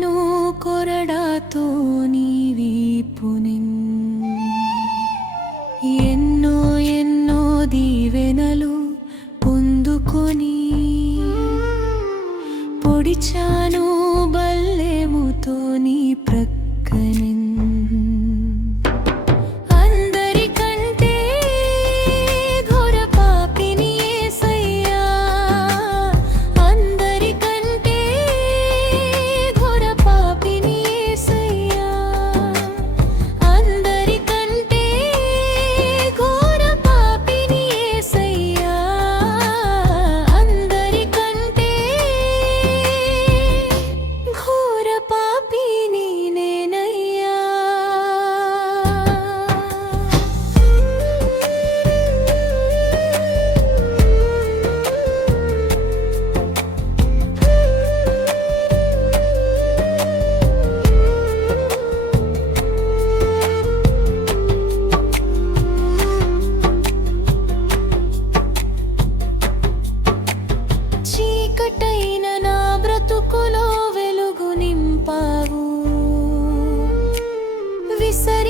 కొరడను కొరడాతో నీ వీపుని ఎన్నో ఎన్నో దీవెనలు పొందుకొని పొడిచాను బల్లెముతో said